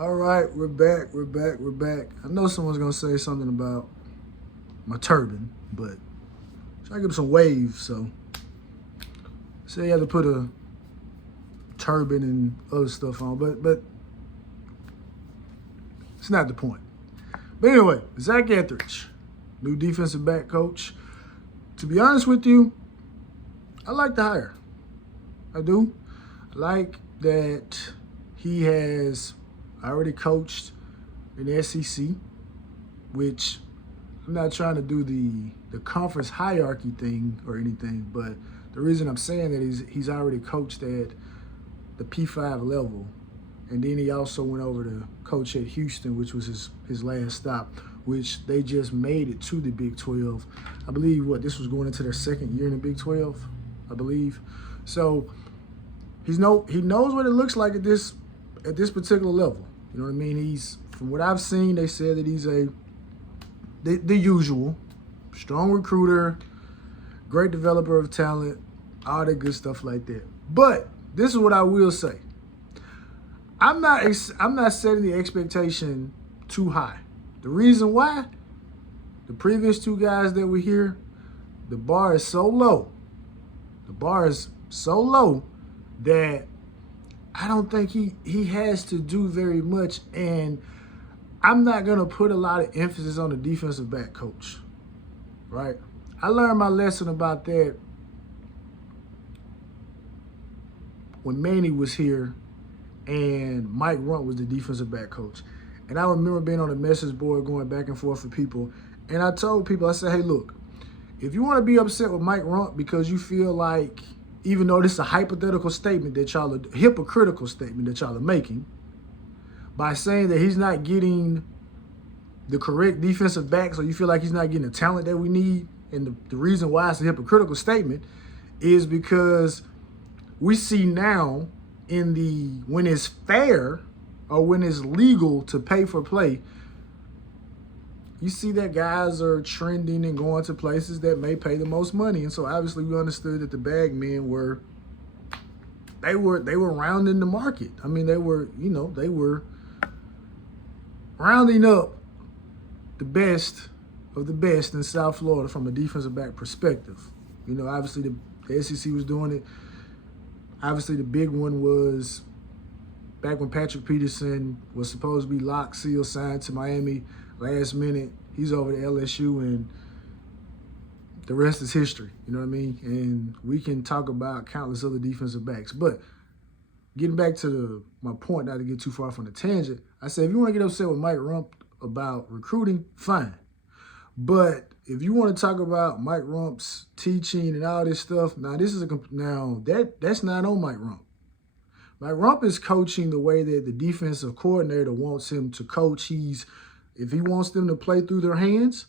All right, we're back. We're back. I know someone's gonna say something about my turban, but try to give some waves. So, say you have to put a turban and other stuff on, but it's not the point. But anyway, Zach Etheridge, new defensive back coach. To be honest with you, I like the hire. I do. I like that he has already coached in the SEC, which I'm not trying to do the conference hierarchy thing or anything, but the reason I'm saying that is he's already coached at the P5 level, and then he also went over to coach at Houston, which was his last stop, which they just made it to the Big 12. I believe this was going into their second year in the Big 12, I believe. So he knows what it looks like at this particular level. You know what I mean? He's, from what I've seen, they said that he's the usual strong recruiter, great developer of talent, all that good stuff like that. But this is what I will say. I'm not setting the expectation too high. The reason why, the previous two guys that were here, the bar is so low. The bar is so low that I don't think he has to do very much, and I'm not going to put a lot of emphasis on the defensive back coach, right? I learned my lesson about that when Manny was here and Mike Runt was the defensive back coach. And I remember being on the message board going back and forth with people, and I told people, I said, hey, look, if you want to be upset with Mike Runt because you feel like, even though this is a hypothetical statement that y'all are, hypocritical statement that y'all are making, by saying that he's not getting the correct defensive back, so you feel like he's not getting the talent that we need, and the reason why it's a hypocritical statement is because we see now when it's fair or when it's legal to pay for play, you see that guys are trending and going to places that may pay the most money. And so obviously we understood that the bag men were rounding the market. I mean, they were rounding up the best of the best in South Florida from a defensive back perspective. You know, obviously the SEC was doing it. Obviously the big one was back when Patrick Peterson was supposed to be locked, sealed, signed to Miami. Last minute, he's over to LSU, and the rest is history. You know what I mean? And we can talk about countless other defensive backs. But getting back to my point, not to get too far from the tangent, I said if you want to get upset with Mike Runt about recruiting, fine. But if you want to talk about Mike Rump's teaching and all this stuff, that's not on Mike Rump. Mike Rump is coaching the way that the defensive coordinator wants him to coach. If he wants them to play through their hands,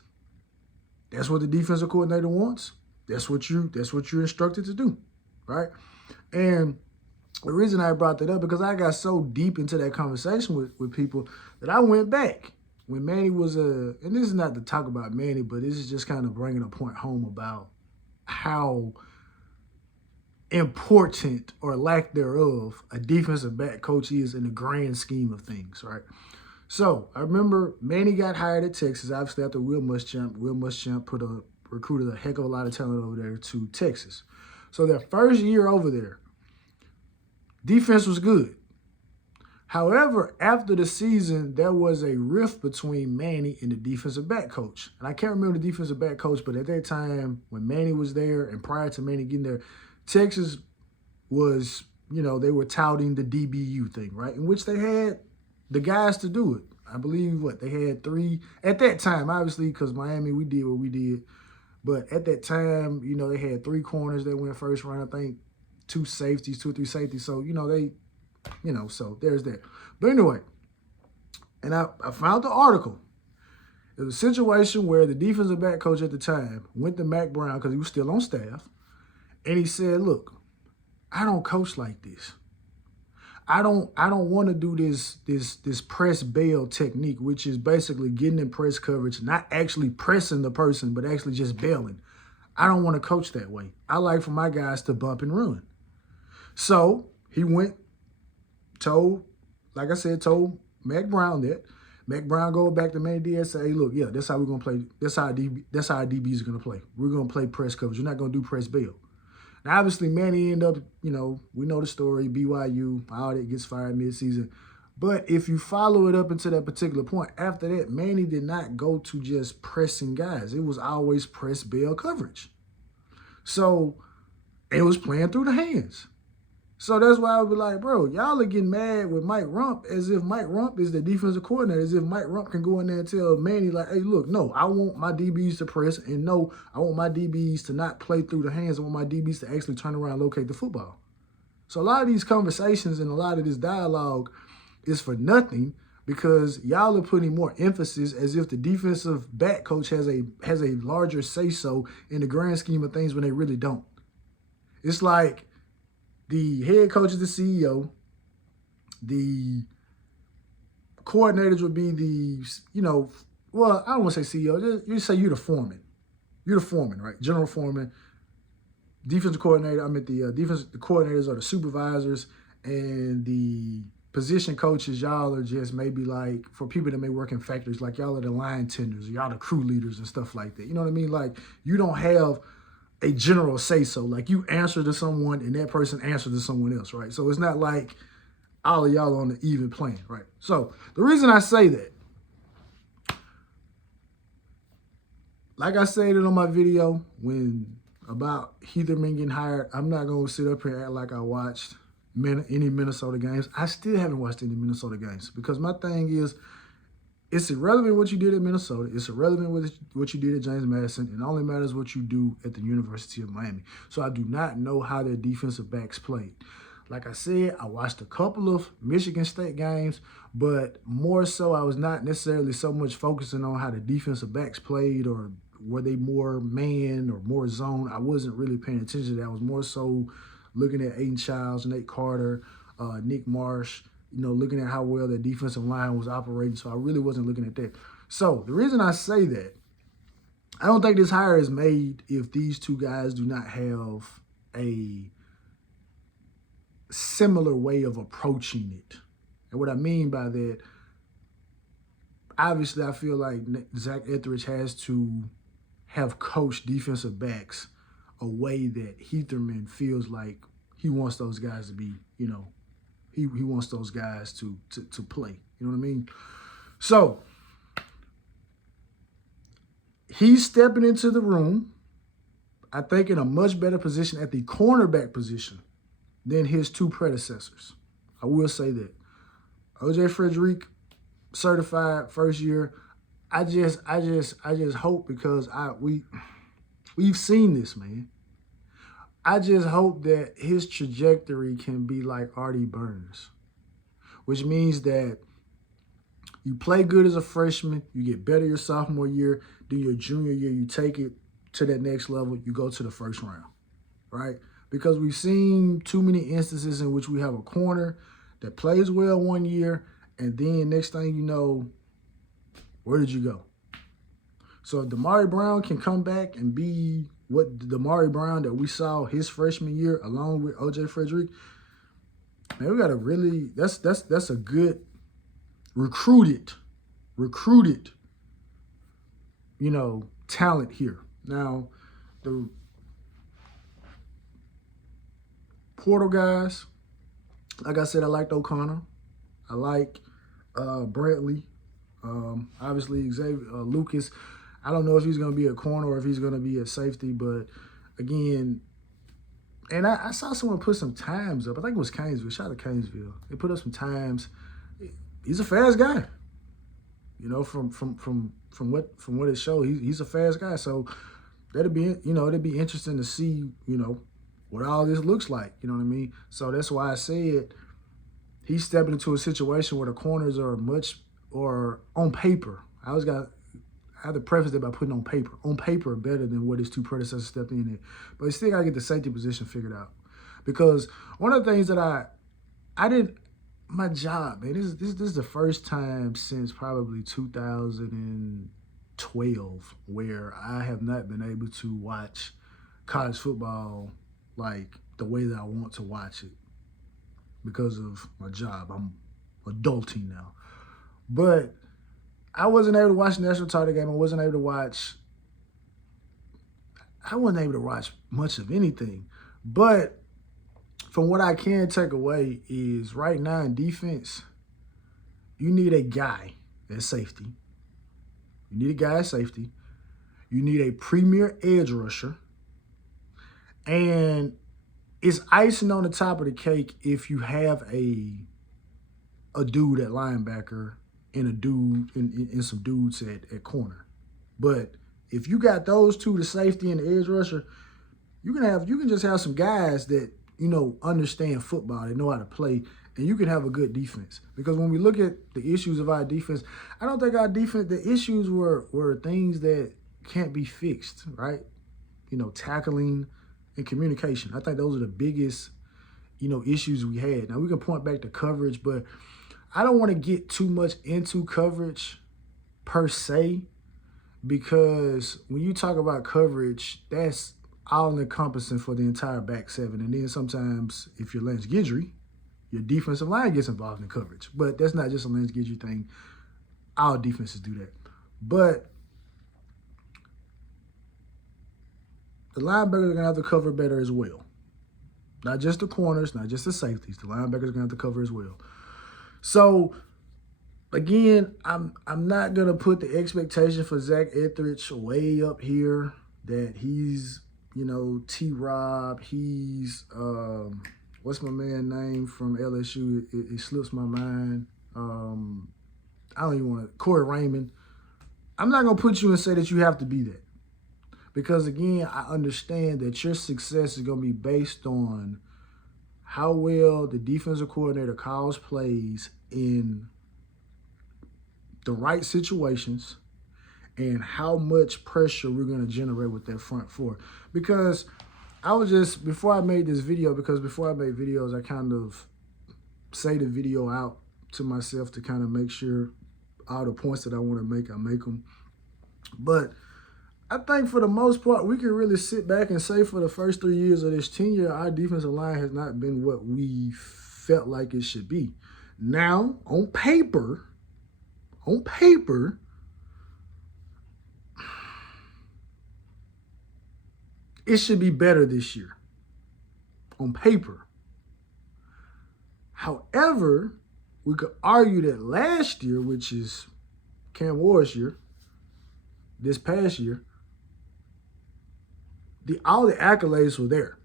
that's what the defensive coordinator wants. That's what you're instructed to do, right? And the reason I brought that up because I got so deep into that conversation with people that I went back when Manny was and this is not to talk about Manny, but this is just kind of bringing a point home about how important or lack thereof a defensive back coach is in the grand scheme of things, right? So I remember Manny got hired at Texas, obviously after Will Muschamp. Will Muschamp recruited a heck of a lot of talent over there to Texas. So their first year over there, defense was good. However, after the season, there was a rift between Manny and the defensive back coach. And I can't remember the defensive back coach, but at that time when Manny was there and prior to Manny getting there, Texas was, they were touting the DBU thing, right? In which they had the guys to do it. I believe they had 3 at that time, obviously, because Miami, we did what we did. But at that time, they had 3 corners that went first round, I think 2 or 3 safeties. So, so there's that. But anyway, and I found the article. It was a situation where the defensive back coach at the time went to Mack Brown because he was still on staff. And he said, look, I don't coach like this. I don't want to do this press bail technique, which is basically getting in press coverage, not actually pressing the person, but actually just bailing. I don't want to coach that way. I like for my guys to bump and run. So he went, told Mac Brown that. Mac Brown go back to Manny Diaz say, hey, look, yeah, that's how we're gonna play. That's how our DBs are gonna play. We're gonna play press coverage. We're not gonna do press bail. Now, obviously, Manny ended up, we know the story. BYU, all that gets fired midseason. But if you follow it up into that particular point, after that, Manny did not go to just pressing guys. It was always press bail coverage. So it was playing through the hands. So that's why I would be like, bro, y'all are getting mad with Mike Rump as if Mike Rump is the defensive coordinator, as if Mike Rump can go in there and tell Manny, like, hey, look, no, I want my DBs to press, and no, I want my DBs to not play through the hands. I want my DBs to actually turn around and locate the football. So a lot of these conversations and a lot of this dialogue is for nothing because y'all are putting more emphasis as if the defensive back coach has a larger say-so in the grand scheme of things when they really don't. It's like the head coach is the CEO. The coordinators would be the, well, I don't want to say CEO. You say you're the foreman. You're the foreman, right? General foreman. Defensive coordinator, the coordinators are the supervisors, and the position coaches, y'all are just maybe like, for people that may work in factories, like y'all are the line tenders, y'all the crew leaders and stuff like that. You know what I mean? Like, you don't have a general say-so. Like, you answer to someone and that person answers to someone else, right? So it's not like all of y'all on the even plane, right? So the reason I say that, like I said it on my video about Heatherman getting hired, I'm not going to sit up here and act like I watched any Minnesota games. I still haven't watched any Minnesota games because my thing is, it's irrelevant what you did at Minnesota. It's irrelevant what you did at James Madison. It only matters what you do at the University of Miami. So I do not know how their defensive backs played. Like I said, I watched a couple of Michigan State games, but more so I was not necessarily so much focusing on how the defensive backs played or were they more man or more zone. I wasn't really paying attention to that. I was more so looking at Aiden Childs, Nate Carter, Nick Marsh, looking at how well the defensive line was operating. So I really wasn't looking at that. So the reason I say that, I don't think this hire is made if these two guys do not have a similar way of approaching it. And what I mean by that, obviously I feel like Zach Etheridge has to have coached defensive backs a way that Heatherman feels like he wants those guys to be, he wants those guys to play. You know what I mean? So he's stepping into the room, I think, in a much better position at the cornerback position than his two predecessors. I will say that. O.J. Frederick, certified first year. I just hope, because we've seen this, man. I just hope that his trajectory can be like Artie Burns, which means that you play good as a freshman, you get better your sophomore year, then your junior year, you take it to that next level, you go to the first round, right? Because we've seen too many instances in which we have a corner that plays well one year, and then next thing you know, where did you go? So if Damari Brown can come back and be what the Damari Brown that we saw his freshman year along with O.J. Frederick, man, we got a really, that's a good recruited, talent here. Now, the portal guys, like I said, I liked O'Connor. I like Brantley. Obviously, Xavier Lucas. I don't know if he's going to be a corner or if he's going to be a safety, but again, and I saw someone put some times up. I think it was Canesville. Shout out to Canesville. They put up some times. He's a fast guy. From what it showed, he's a fast guy. So it'd be interesting to see, what all this looks like. You know what I mean? So that's why I said he's stepping into a situation where the corners are on paper. I have to preface that by putting on paper. On paper, better than what his two predecessors stepped in. But he still got to get the safety position figured out. Because one of the things that I did, my job, man, this is the first time since probably 2012 where I have not been able to watch college football like the way that I want to watch it because of my job. I'm adulting now. But I wasn't able to watch the national title game. I wasn't able to watch much of anything. But from what I can take away is right now in defense, you need a guy at safety. You need a guy at safety. You need a premier edge rusher. And it's icing on the top of the cake if you have a dude at linebacker and a dude and some dudes at corner. But if you got those two, the safety and the edge rusher, you can just have some guys that, understand football, they know how to play, and you can have a good defense. Because when we look at the issues of our defense, I don't think our defense, the issues were things that can't be fixed, right? Tackling and communication. I think those are the biggest, issues we had. Now we can point back to coverage, but I don't want to get too much into coverage per se, because when you talk about coverage, that's all encompassing for the entire back seven. And then sometimes if you're Lance Guidry, your defensive line gets involved in coverage. But that's not just a Lance Guidry thing. All defenses do that. But the linebackers are going to have to cover better as well. Not just the corners, not just the safeties. The linebackers are going to have to cover as well. So, again, I'm not going to put the expectation for Zach Etheridge way up here that he's, T-Rob. He's, what's my man's name from LSU? It slips my mind. I don't even want to, Corey Raymond. I'm not going to put you and say that you have to be that. Because, again, I understand that your success is going to be based on how well the defensive coordinator calls plays in the right situations and how much pressure we're going to generate with that front four. Because before I made this video, before I make videos, I kind of say the video out to myself to kind of make sure all the points that I want to make, I make them. But I think for the most part, we can really sit back and say for the first 3 years of this tenure, our defensive line has not been what we felt like it should be. Now, on paper, it should be better this year. On paper. However, we could argue that last year, which is Cam Ward's year, this past year, all the accolades were there.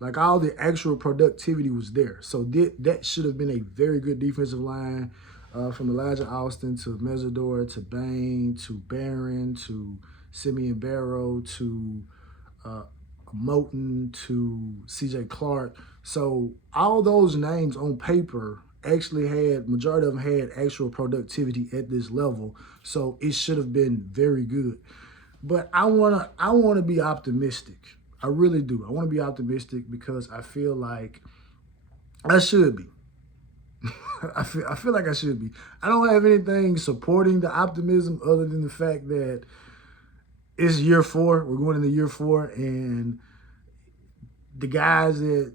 Like all the actual productivity was there. So that should have been a very good defensive line, from Elijah Austin to Mesidor to Bain to Barron to Simeon Barrow to Moten to C.J. Clark. So all those names on paper majority of them had actual productivity at this level. So it should have been very good. But I wanna be optimistic. I really do. I want to be optimistic because I feel like I should be. I feel like I should be. I don't have anything supporting the optimism other than the fact that it's year 4. We're going into year 4, and the guys that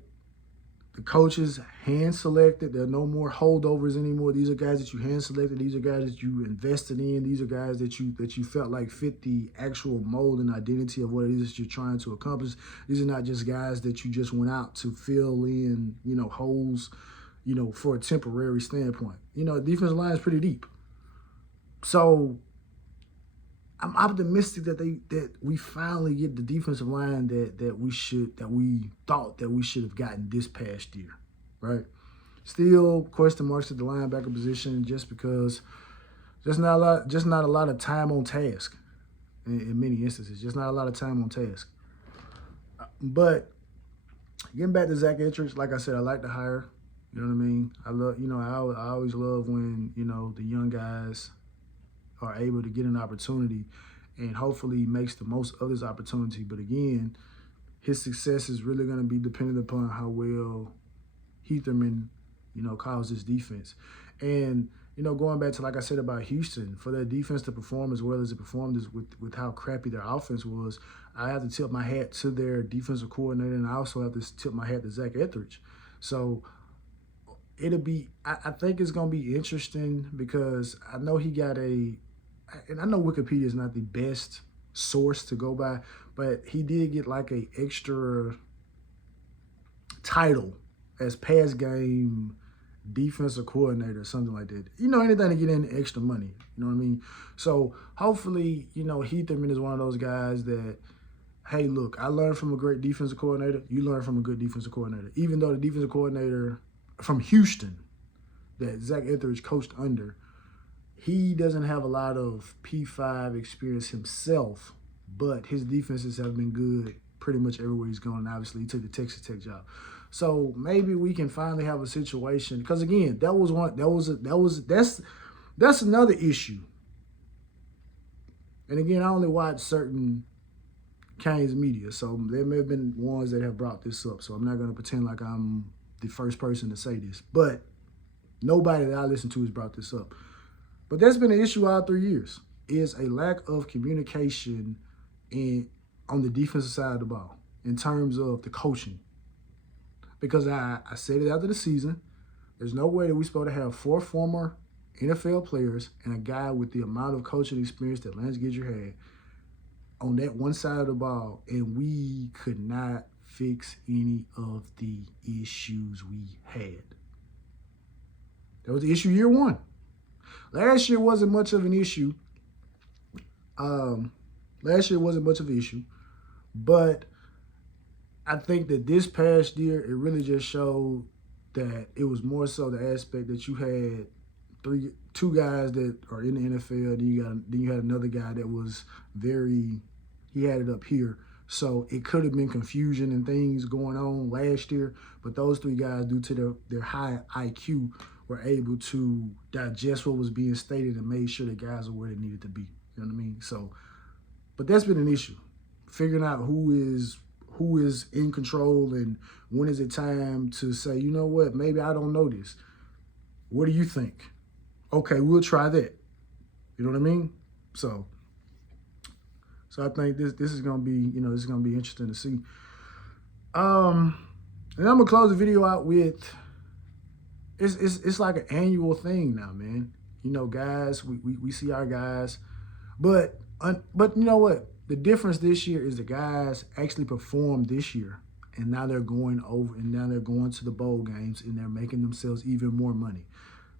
the coaches hand-selected, there are no more holdovers anymore. These are guys that you hand-selected. These are guys that you invested in. These are guys that you felt like fit the actual mold and identity of what it is that you're trying to accomplish. These are not just guys that you just went out to fill in, holes, for a temporary standpoint. The defensive line is pretty deep. So I'm optimistic that we finally get the defensive line that we thought that we should have gotten this past year, right? Still question marks at the linebacker position just because there's not a lot of time on task in many instances. Just not a lot of time on task. But getting back to Zach Etheridge, like I said, I like the hire. You know what I mean? I love, I always love when, the young guys are able to get an opportunity and hopefully makes the most of this opportunity. But again, his success is really going to be dependent upon how well Heatherman, calls his defense. And, going back to, like I said about Houston, for their defense to perform as well as it performed with how crappy their offense was, I have to tip my hat to their defensive coordinator, and I also have to tip my hat to Zach Etheridge. So I think it's gonna be interesting because I know he got and I know Wikipedia is not the best source to go by, but he did get like a extra title as pass game defensive coordinator or something like that. Anything to get in extra money. You know what I mean? So hopefully, Heath Thurman is one of those guys that, hey, look, I learned from a great defensive coordinator. You learn from a good defensive coordinator. Even though the defensive coordinator from Houston that Zach Etheridge coached under, he doesn't have a lot of P5 experience himself, but his defenses have been good pretty much everywhere he's gone. And obviously, he took the Texas Tech job. So maybe we can finally have a situation, because again, that's another issue. And again, I only watch certain Canes media, so there may have been ones that have brought this up. So I'm not going to pretend like I'm the first person to say this, but nobody that I listen to has brought this up. But that's been an issue all 3 years, is a lack of communication on the defensive side of the ball in terms of the coaching. Because I said it after the season, there's no way that we're supposed to have 4 former NFL players and a guy with the amount of coaching experience that Lance Gidger had on that one side of the ball, and we could not fix any of the issues we had. That was the issue year one. Last year wasn't much of an issue. But I think that this past year, it really just showed that it was more so the aspect that you had two guys that are in the NFL, then you had another guy that was he had it up here. So it could have been confusion and things going on last year, but those 3 guys, due to their high IQ, were able to digest what was being stated and made sure the guys were where they needed to be. You know what I mean? So, but that's been an issue, figuring out who is in control and when is it time to say, you know what, maybe I don't know this. What do you think? Okay, we'll try that. You know what I mean? So I think this is gonna be, this is gonna be interesting to see. And I'm gonna close the video out with it's like an annual thing now, man. Guys, we see our guys, but you know what? The difference this year is the guys actually performed this year, and now they're going to the bowl games, and they're making themselves even more money.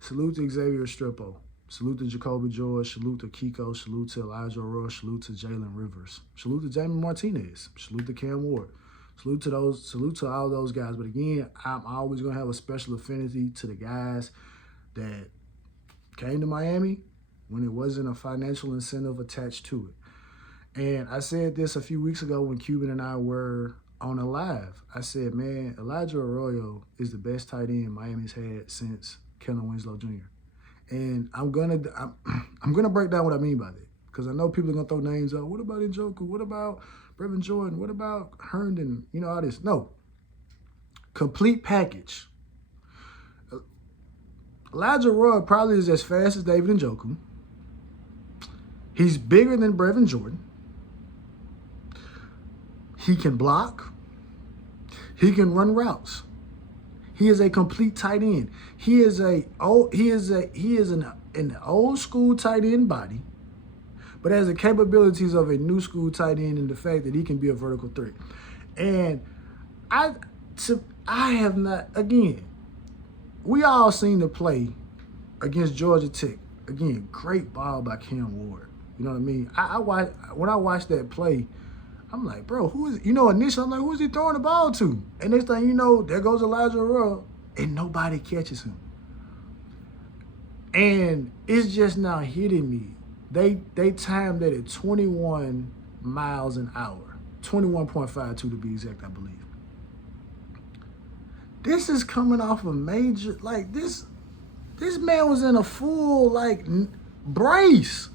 Salute to Xavier Restrepo. Salute to Jacoby George. Salute to Kiko. Salute to Elijah Roy. Salute to Jalen Rivers. Salute to Jamie Martinez. Salute to Cam Ward. Salute to all those guys. But again, I'm always going to have a special affinity to the guys that came to Miami when it wasn't a financial incentive attached to it. And I said this a few weeks ago when Cuban and I were on a live. I said, man, Elijah Arroyo is the best tight end Miami's had since Kellen Winslow Jr. And I'm gonna break down what I mean by that, because I know people are gonna throw names out. What about Njoku? What about Brevin Jordan? What about Herndon? All this. No. Complete package. Elijah Roy probably is as fast as David Njoku. He's bigger than Brevin Jordan. He can block. He can run routes. He is a complete tight end. He is an old school tight end body, but has the capabilities of a new school tight end in the fact that he can be a vertical threat. And I have not, again, we all seen the play against Georgia Tech. Again, great ball by Cam Ward. You know what I mean? When I watched that play, I'm like, bro, who is, initially I'm like, who is he throwing the ball to? And next thing you know, there goes Elijah Arroyo, and nobody catches him. And it's just now hitting me. They timed that at 21 miles an hour, 21.52 to be exact, I believe. This is coming off a major, this man was in a full, brace.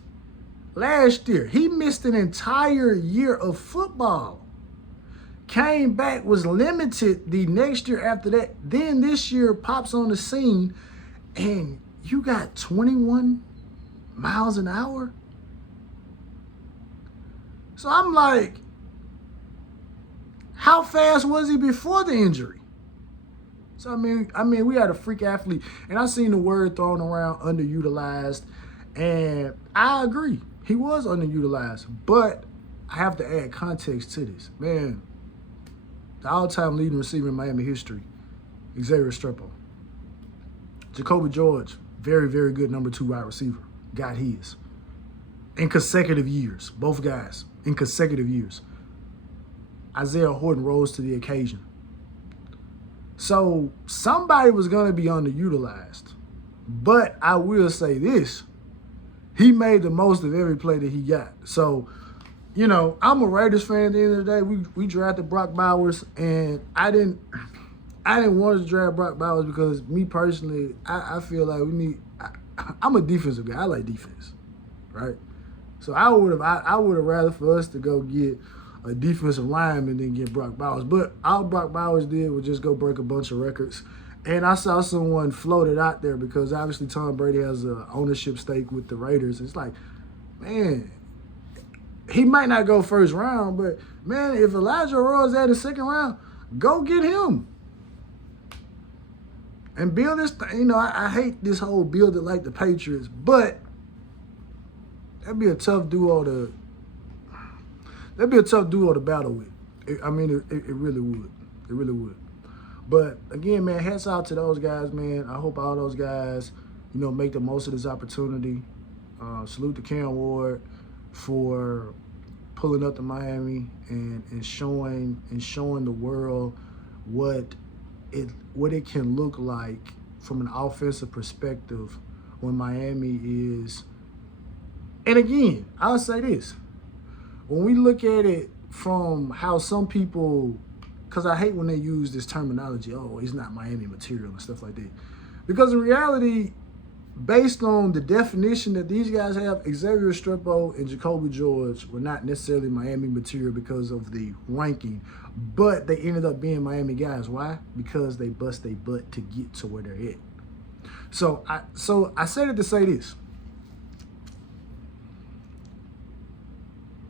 Last year, he missed an entire year of football. Came back, was limited the next year after that. Then this year pops on the scene, and you got 21 miles an hour? So I'm like, how fast was he before the injury? So I mean, we had a freak athlete, and I seen the word thrown around underutilized, and I agree, he was underutilized. But I have to add context to this, man. The all-time leading receiver in Miami history, Xavier Restrepo. Jacoby George, very, very good number 2 wide receiver, got his in consecutive years. Both guys in consecutive years. Isaiah Horton rose to the occasion. So somebody was going to be underutilized. But I will say this. He made the most of every play that he got. So, you know, I'm a Raiders fan at the end of the day. We drafted Brock Bowers, and I didn't want to draft Brock Bowers because me personally, I feel like I'm a defensive guy. I like defense, right? So I would have rather for us to go get a defensive lineman than get Brock Bowers. But all Brock Bowers did was just go break a bunch of records. And I saw someone floated out there because obviously Tom Brady has an ownership stake with the Raiders. It's like, man, he might not go first round, but, man, if Elijah Roy's at the second round, go get him. And build this thing. You know, I hate this whole build it like the Patriots, but that'd be a tough duo to battle with. It really would. It really would. But again, man, hats out to those guys, man. I hope all those guys, you know, make the most of this opportunity. Salute to Cam Ward for pulling up to Miami and showing the world what it can look like from an offensive perspective when Miami is. And again, I'll say this. When we look at it from how some people, because I hate when they use this terminology, oh, he's not Miami material and stuff like that. Because in reality, based on the definition that these guys have, Xavier Restrepo and Jacoby George were not necessarily Miami material because of the ranking, but they ended up being Miami guys. Why? Because they bust their butt to get to where they're at. So I said it to say this.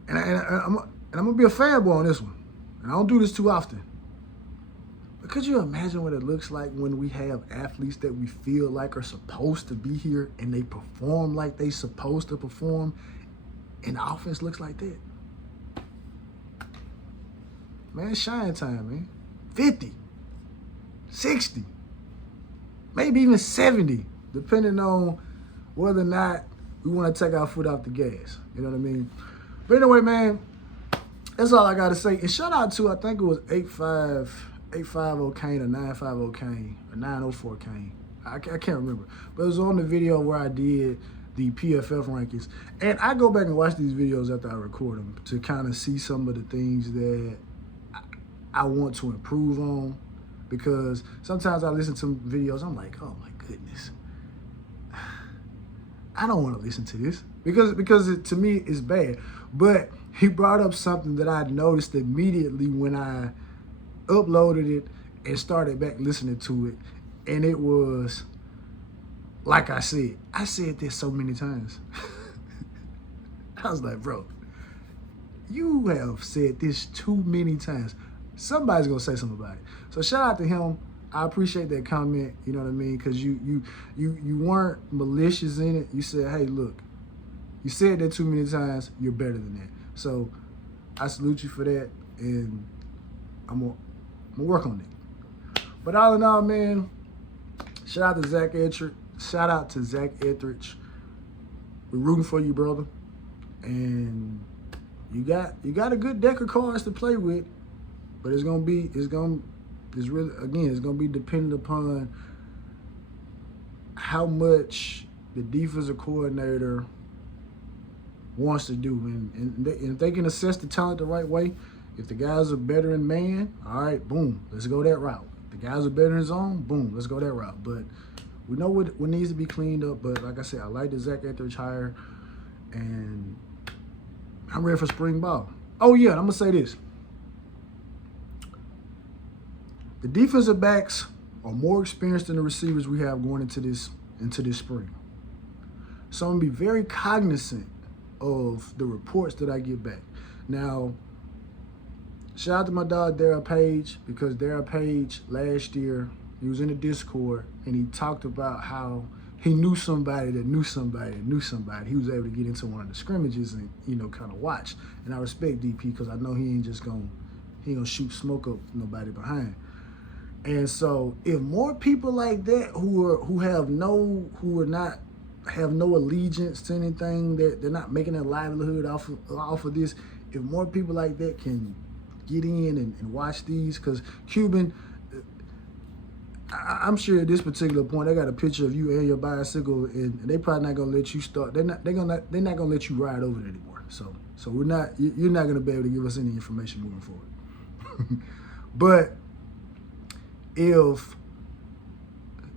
And I'm going to be a fanboy on this one. And I don't do this too often. But could you imagine what it looks like when we have athletes that we feel like are supposed to be here and they perform like they supposed to perform and the offense looks like that? Man, it's shine time, man. 50, 60, maybe even 70, depending on whether or not we want to take our foot off the gas. You know what I mean? But anyway, man, that's all I got to say. And shout out to, I think it was 850 Kane or 950 Kane or 904 Kane. I can't remember. But it was on the video where I did the PFF rankings. And I go back and watch these videos after I record them to kind of see some of the things that I want to improve on. Because sometimes I listen to videos, I'm like, oh my goodness. I don't want to listen to this. Because to me, it's bad. But he brought up something that I noticed immediately when I uploaded it and started back listening to it. And it was, like I said this so many times. I was like, bro, you have said this too many times. Somebody's going to say something about it. So shout out to him. I appreciate that comment, you know what I mean? Because you weren't malicious in it. You said, hey, look, you said that too many times, you're better than that. So I salute you for that, and I'm gonna work on it. But all in all, man, shout out to Zach Etheridge. Shout out to Zach Etheridge. We're rooting for you, brother. And you got a good deck of cards to play with, but it's gonna be dependent upon how much the defensive coordinator wants to do. And if they can assess the talent the right way, if the guys are better in man, all right, boom, let's go that route. If the guys are better in zone, boom, let's go that route. But we know what needs to be cleaned up. But like I said, I like the Zach Etheridge hire, and I'm ready for spring ball. Oh, yeah, I'm going to say this. The defensive backs are more experienced than the receivers we have going into this spring. So I'm going to be very cognizant of the reports that I get back. Now, shout out to my dog, Darrell Page, because Darrell Page last year He was in the Discord, and he talked about how he knew somebody that knew somebody that knew somebody. He was able to get into one of the scrimmages and, kind of watch. And I respect DP because I know he ain't gonna shoot smoke up nobody behind. And so if more people like that who have no allegiance to anything, they're not making a livelihood off of this, if more people like that can get in and watch these, because Cuban, I'm sure at this particular point they got a picture of you and your bicycle, and they probably not gonna let you start. They're not gonna let you ride over it anymore. So you're not gonna be able to give us any information moving forward. But if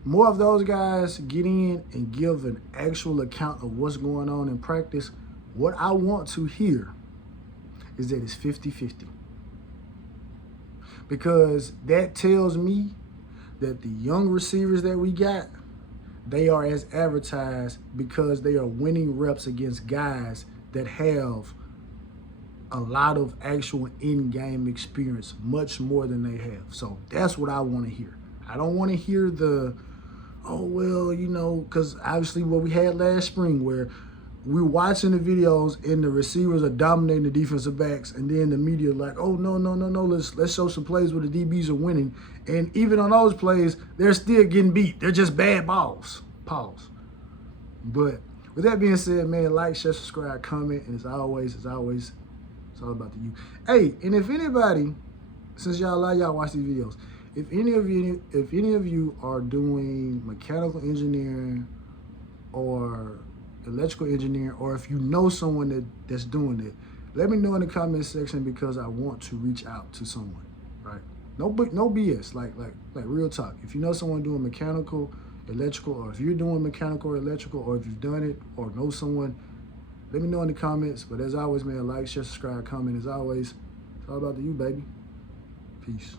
more of those guys get in and give an actual account of what's going on in practice, what I want to hear is that it's 50-50. Because that tells me that the young receivers that we got, they are as advertised because they are winning reps against guys that have a lot of actual in-game experience, much more than they have. So that's what I want to hear. I don't want to hear the, because obviously what we had last spring where we're watching the videos and the receivers are dominating the defensive backs, and then the media like, oh, no, let's show some plays where the DBs are winning. And even on those plays, they're still getting beat. They're just bad balls. Pause. But with that being said, man, like, share, subscribe, comment, and as always, it's all about the you. Hey, and if anybody, since y'all watch these videos, if any of you are doing mechanical engineering or electrical engineering, or if you know someone that's doing it, let me know in the comment section, because I want to reach out to someone, right? No BS, like real talk. If you know someone doing mechanical, electrical, or if you're doing mechanical or electrical, or if you've done it or know someone, let me know in the comments. But as always, man, like, share, subscribe, comment. As always, it's all about the you, baby. Peace.